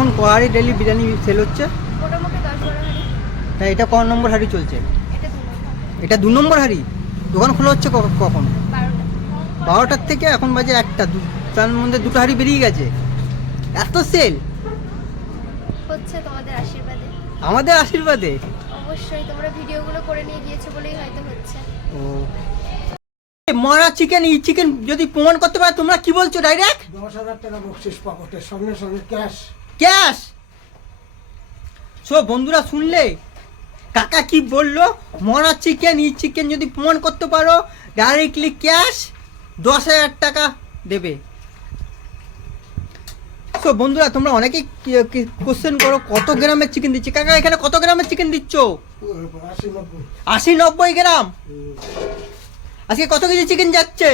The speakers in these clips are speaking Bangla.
এখন ক হাঁড়ি ডেলি বিরিয়ানি সেল হচ্ছে? মোটামুটি 10-12 হাঁড়ি। তা এটা ক নম্বর হাঁড়ি চলছে? এটা 2 নম্বর হাঁড়ি। দোকান খোলা হচ্ছে কখন? 12টার থেকে এখন বাজে 1টা, তার মধ্যে 2টো হাঁড়ি বেরিয়ে গেছে। এত সেল হচ্ছে তোমাদের আশীর্বাদে। আমাদের আশীর্বাদে? অবশ্যই, তোমরা ভিডিওগুলো করে নিয়ে গিয়েছো বলেই হয়তো হচ্ছে। ও মরা চিকেন, এই চিকেন যদি প্রমাণ করতে পারে তোমরা কি বলছো? ডাইরেক্ট 10,000 টাকা বকশিশ পকেটের সঙ্গে সঙ্গে ক্যাশ। ক্যাশ। সো বন্ধুরা শুনলে কাকা কি বললো? মরা চিকেন, এই চিকেন যদি প্রমাণ করতে পারো ডাইরেক্টলি ক্যাশ 10,000 টাকা দেবে। সো বন্ধুরা তোমরা অনেকেই কোশ্চেন করো কত গ্রামের চিকেন দিচ্ছে। কাকা এখানে কত গ্রামের চিকেন দিচ্ছ? 80-90 গ্রাম। আজকে কত কেজি চিকেন যাচ্ছে?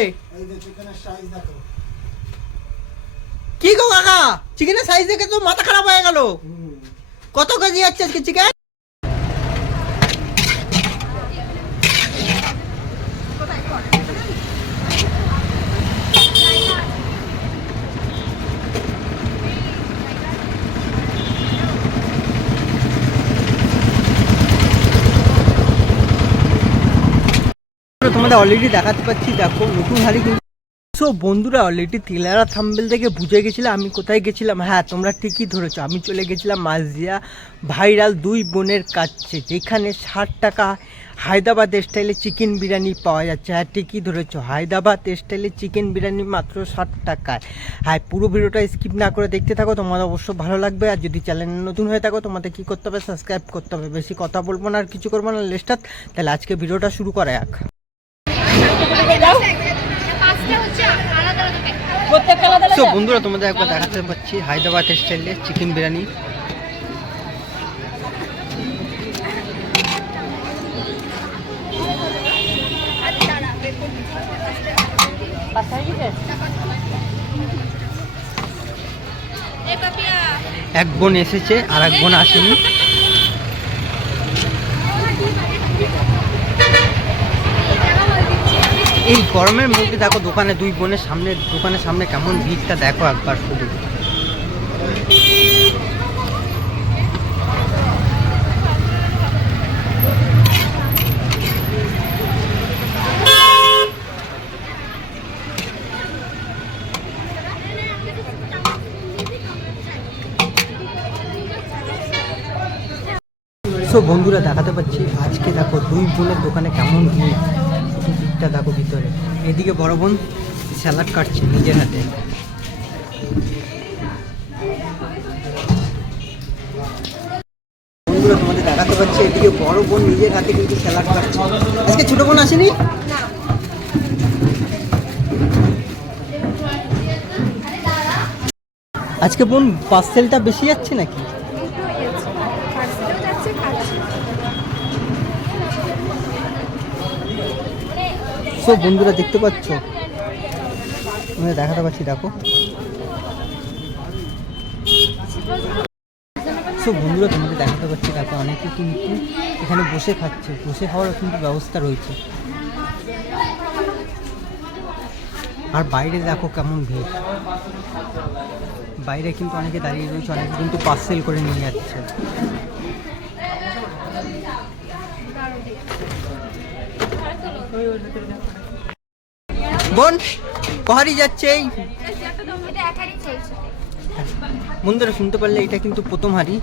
কি গো কাকা, চিকেনের সাইজ দেখে তো মাথা খারাপ হয়ে গেল। কত কেজি যাচ্ছে আজকে চিকেন? তোমাদের অলরেডি দেখাতে পাচ্ছি, দেখো নতুন হাঁড়ি কিন্তু। সো বন্ধুরা অলরেডি তেলারা থাম্বেল থেকে বুঝে গেছিলাম আমি কোথায় গেছিলাম। হ্যাঁ তোমরা ঠিকই ধরেছো, আমি চলে গেছিলাম মাঝদিয়া ভাইরাল 2 বোনের কাছে, যেখানে 60 টাকা হায়দ্রাবাদ স্টাইলে চিকেন বিরিয়ানি পাওয়া যাচ্ছে। হ্যাঁ ঠিকই ধরেছো, হায়দ্রাবাদ স্টাইলে চিকেন বিরিয়ানি মাত্র 60 টাকায়। হ্যাঁ পুরো ভিডিওটা স্কিপ না করে দেখতে থাকো, তোমাদের অবশ্য ভালো লাগবে। আর যদি চ্যানেল নতুন হয়ে থাকো তোমাদের কী করতে হবে? সাবস্ক্রাইব করতে হবে। বেশি কথা বলবো না আর কিছু করবো না লেস্টার। তাহলে আজকে ভিডিওটা শুরু করা যাক। তো বন্ধুরা তোমাদের একবার দেখাতে পাচ্ছি হায়দ্রাবাদ স্টাইলে চিকেন বিরিয়ানি। এক বোন এসেছে আর এক বোন আসেনি। এই গরমের মধ্যে দেখো দোকানে 2 বোনের সামনে, দোকানের সামনে কেমন ভিড়টা দেখো একবার শুধু। সো বন্ধুরা দেখাতে পাচ্ছি আজকে দেখো 2 বোনের দোকানে কেমন ভিড়। দিকটা দেখো ভিতরে, এদিকে বড় বোন স্যালাড কাটছে নিজের হাতে। বন্ধুরা তোমাদের দেখাতে পাচ্ছি এদিকে বড় বোন নিজের হাতে কিন্তু স্যালাড কাটছে। আজকে ছোট বোন আসেনি? আজকে বোন পার্সেলটা বেশি যাচ্ছে নাকি? সো বন্ধুরা দেখতে পাচ্ছ, দেখাতে পাচ্ছি দেখো। সো বন্ধুরা তোমাদের দেখাতে পাচ্ছি দেখো অনেকে কিন্তু এখানে বসে খাচ্ছে, বসে খাওয়ার কিন্তু ব্যবস্থা রয়েছে। আর বাইরে দেখো কেমন ভিড়, বাইরে কিন্তু অনেকে দাঁড়িয়ে রয়েছে, অনেকে কিন্তু পার্সেল করে নিয়ে যাচ্ছে। বোন কহারি যাচ্ছে? বন্ধুরা শুনতে পারলে এটা কিন্তু প্রথম হাঁড়ি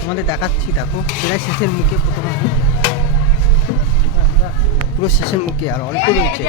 তোমাদের দেখাচ্ছি, দেখো প্রায় শেষের মুখে। প্রথম হাঁড়ি পুরো শেষের মুখে আর অল্প রয়েছে।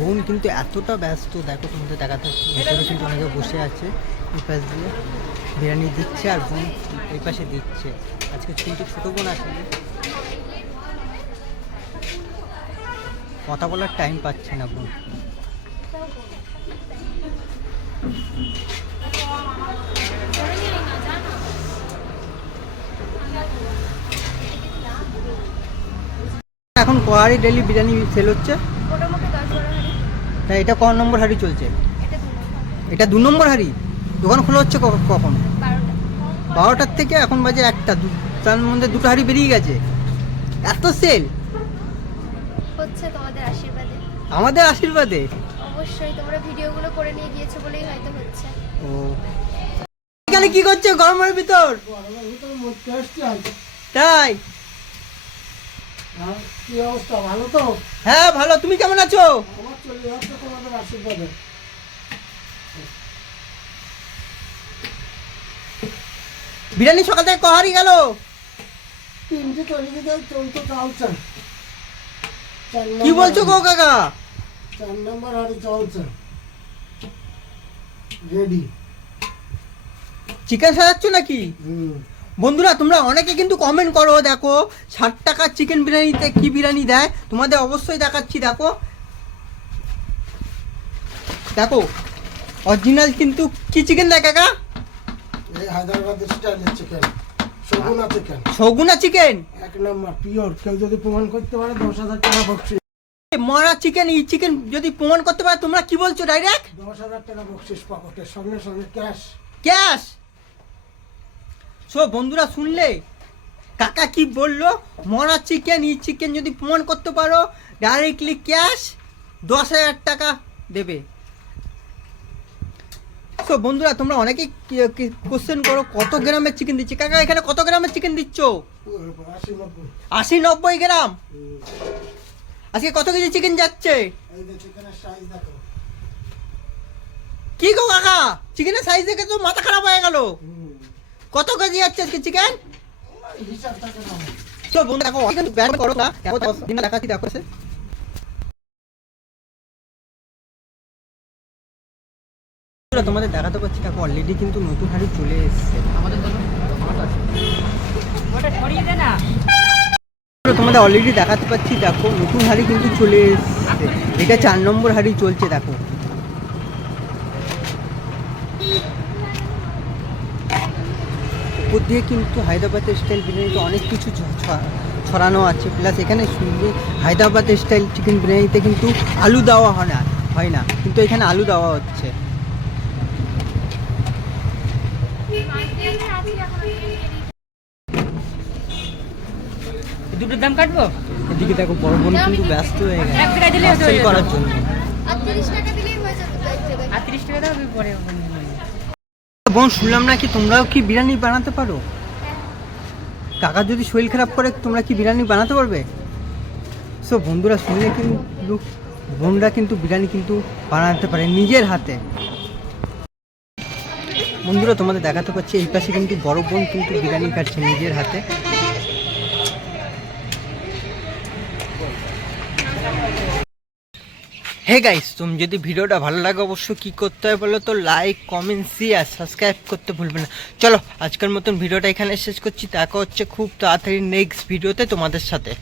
বোন কিন্তু এতটা ব্যস্ত দেখো, তোমাদের দেখাতে ভিতরে কিন্তু অনেকে বসে আছে এই পাশ দিয়ে বিরিয়ানি দিচ্ছে, আর বোন এই পাশে দিচ্ছে। আজকে কিন্তু ছোটো বোন আসেনি, কথা বলার টাইম পাচ্ছে না বোন। এখন ক হাঁড়ি ডেলি বিরিয়ানি সেল হচ্ছে? মোটামুটি 10-12 হাঁড়ি। তাই এটা ক নম্বর হাঁড়ি চলছে? এটা 2 নম্বর। এটা 2 নম্বর হাঁড়ি। দোকান খোলা হচ্ছে কখন? 12টা। 12টার থেকে এখন বাজে 1টা, তার মধ্যে 2টো হাঁড়ি বেরিয়ে গেছে। এত সেল হচ্ছে তোমাদের আশীর্বাদে। আমাদের আশীর্বাদে। অবশ্যই তোমরা ভিডিওগুলো করে নিয়ে গিয়েছো বলেই হয়তো হচ্ছে। ও এখানে কি করছে গরমের ভিতর? গরমের ভিতরে মরতে আসছি আজ। তাই? আর কি অবস্থা, ভালো তো? হ্যাঁ ভালো, তুমি কেমন আছো? আমার চলে যাচ্ছে তোমাদের আশীর্বাদে। বিরিয়ানি সকাল থেকে ক হাঁড়ি গেল? 3টে তৈরি দিয়ে চলতে চলছে। কি বলছো গো কাকা? 4 নম্বর হাড়ি চলছে, রেডি। চিকেন সাজাচ্ছ নাকি? বন্ধুরা তোমরা অনেকে কিন্তু কমেন্ট করো, দেখো 60 টাকার চিকেন বিরিয়ানিতে কি বিরিয়ানি দেয়, তোমাদের অবশ্যই দেখাচ্ছি। দেখো দেখো অরিজিনাল কিন্তু কি চিকেন দেয় কাকা? এই হায়দ্রাবাদের স্টাইলের chicken, Saguna chicken, Saguna chicken 1 নম্বর পিওর। কেউ যদি প্রমাণ করতে পারে 10,000 টাকা বকশিস। মরা চিকেন, এই চিকেন যদি প্রমাণ করতে পারে, তোমরা কি বলছো ডাইরেক্ট? 10,000 টাকা বকশিস পকেটের সঙ্গে সঙ্গে ক্যাশ। ক্যাশ। সো বন্ধুরা শুনলে কাকা কি বললো? মরা চিকেন, এই চিকেন যদি প্রমাণ করতে পারো ডাইরেক্টলি ক্যাশ 10,000 টাকা দেবে। সো বন্ধুরা তোমরা অনেকেই কোশ্চেন করো কত গ্রামের চিকেন দিচ্ছে। কাকা এখানে কত গ্রামের চিকেন দিচ্ছ? 80-90 গ্রাম। আজকে কত কেজি চিকেন যাচ্ছে? এই যে চিকেনের সাইজ দেখো। কি গো কাকা, চিকেনের সাইজ দেখে তো মাথা খারাপ হয়ে গেল। কত কেজি যাচ্ছে আজকে চিকেন? হিসাব থাকে না। তো বন্ধু দেখো কিন্তু ব্যান করো না, দেখো দিন দেখাচ্ছি। দেখো তোমাদের দেখাতে পারছি দেখো অলরেডি কিন্তু নতুন হাঁড়ি চলে এসেছে। তোমাদের অলরেডি দেখাতে পাচ্ছি, দেখো নতুন হাঁড়ি কিন্তু চলে এসেছে। এটা 4 নম্বর হাঁড়ি চলছে। দেখো উপর দিয়ে কিন্তু হায়দ্রাবাদের স্টাইল বিরিয়ানিতে অনেক কিছু ছড়ানো আছে। প্লাস এখানে শুনলে হায়দ্রাবাদের স্টাইল চিকেন বিরিয়ানিতে কিন্তু আলু দেওয়া হয় না, কিন্তু এখানে আলু দেওয়া হচ্ছে। দুটোর দাম কাটবো। এদিকে দেখো বড় বোন কিন্তু ব্যস্ত হয়ে গেছে এক টাকা দিলে পার্সেল করার জন্য। আর 30 টাকা দিলেই হয়ে যেত তো এক জায়গায়। আর 30 টাকা দাও পরে। বোন শুনলাম নাকি তোমরাও কি বিরিয়ানি বানাতে পারো? কাকা যদি শরীর খারাপ করে তোমরা কি বিরিয়ানি বানাতে পারবে? সো বন্ধুরা শুনলে কিন্তু বোনরা কিন্তু বিরিয়ানি কিন্তু বানাতে পারে নিজের হাতে। বন্ধুরা তোমাদের দেখাতে পাচ্ছি এই পাশে কিন্তু বড় বোন কিন্তু বিরিয়ানি কাটছে নিজের হাতে। হে গাইস, তুমি যদি ভিডিওটা ভালো লাগে অবশ্যই কি করতে হবে বলো তো, লাইক কমেন্ট শেয়ার সাবস্ক্রাইব করতে ভুলবে না। চলো আজকের মতন ভিডিওটা এখানে শেষ করছি, দেখা হচ্ছে খুব তাড়াতাড়ি নেক্সট ভিডিওতে তোমাদের সাথে।